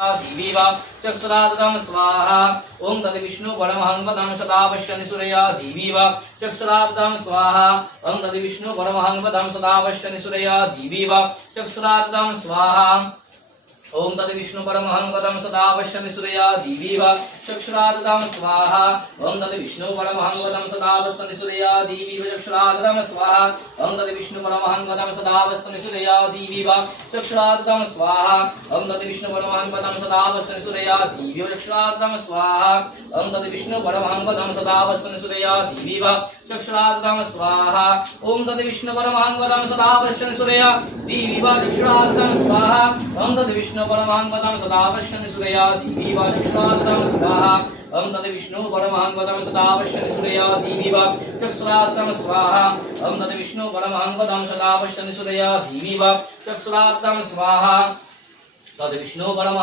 दीवी वा चक्षुरादं स्वाहा ओम तद विष्णु परमहंसं सदा पश्यन्ति सूरया दीवी वा चक्षुरादं स्वाहा ओम तद विष्णु परमहंसं सदा पश्यन्ति सूरया दीवी वा चक्षुरादं स्वाहा ओम तद विष्णु परमहंसं सदा पश्यन्ति सूरया दीवी वा चक्षुरादं स्वाहा ओम तद विष्णु परमहंसं सदा पश्यन्ति सूरया दीवी वा चक्षुरादं स्वाहा ओम तद विष्णु परमहंसं सदा पश्यन्ति सूरया दीवी वा चक्षुरादं स्वाहा ओम तद विष्णु परमहंसं सदा पश्यन्ति सूरया दीवी वा चक्षुरादं स्वाहा ओम तद विष्णु परमहंसं सदा पश्यन्ति सूरया दीवी वा चक्षुरादं स्वाहा ओम तद विष्णु परमहंसं सदा पश्यन्ति सूरया दीवी वा चक्षुरादं स्वाहा ओम तद विष्णु परमहंसं सदा पश्यन्ति सूरया दीवी वा चक्षुरादं स्वाहा ओम तद विष्णु परमहंसं सदा पश्यन्ति सूरया दीवी वा चक्षुरादं स्वाहा ओम तद विष्णु परमहंसं सदा पश्यन्ति सूरया दीवी वा चक्षुरादं स्वाहा तद विष्णु परमहंसं